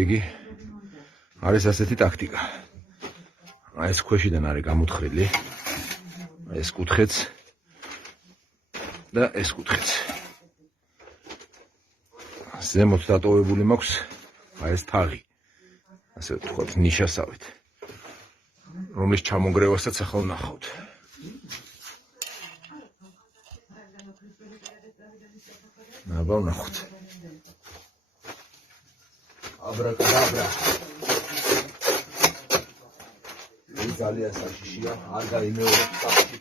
იგი არის ასეთი ტაქტიკა. ეს ქვეშიდან არის გამოთხრილი. ეს კუთხეც და ეს კუთხეც. ზემოთ დატოვებული მაქვს ეს თაღი. ასე ვთქვათ, ნიშასავით. რომლის ჩამონგრევასაც ახლა ვნახავთ. აბა ვნახოთ. აბრაკადაბრა. ეს ძალიან საშიშია, არ გაიმეორებს სახში.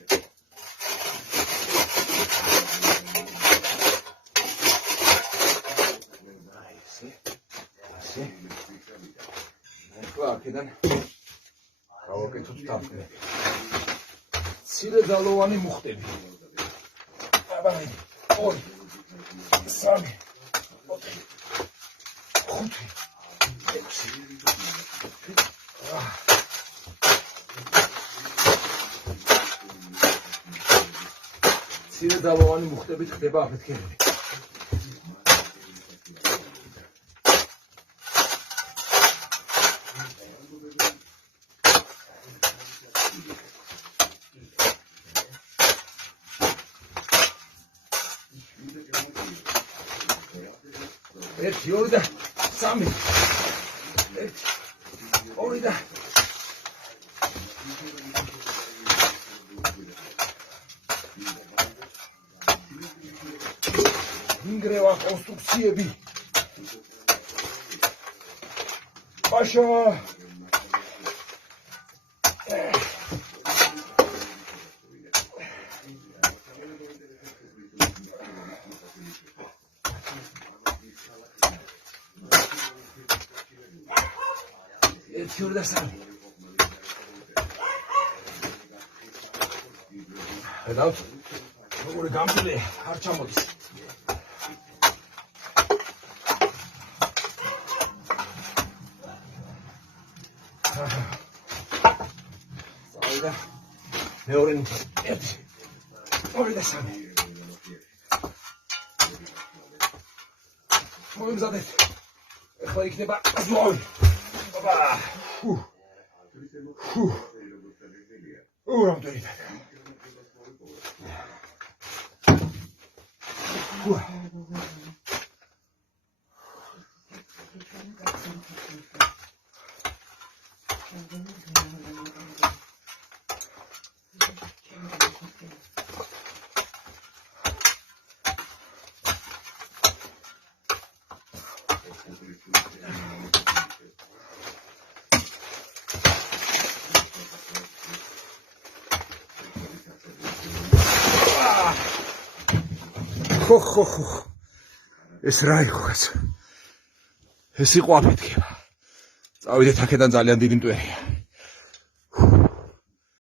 ასე. აქედან გავაკეთოთ დამკრები. მცირე ძალოვანი მუხტები. აბა მე 2 3 4 5 მცირე ძალოვანი მუხტებით ხდება აფეთქებები. ერთი, ორი და სამი. ერთი, ორი და ინგრევა კონსტრუქციები. პაშა. ერთი, ორი და სამი. ხედავთ, როგორი გამძლეა, არ ჩამოდის. წავიდა მეორე ნივთი. ერთი, ორი და სამი. მოიმზადეთ. ეხლა იქნება ზღვარი. აბა. რამდენი და. ხო. ეს რა იყო ეს? ეს იყო აფეთქება. წავიდეთ აქედან ძალიან დიდი მტვერია.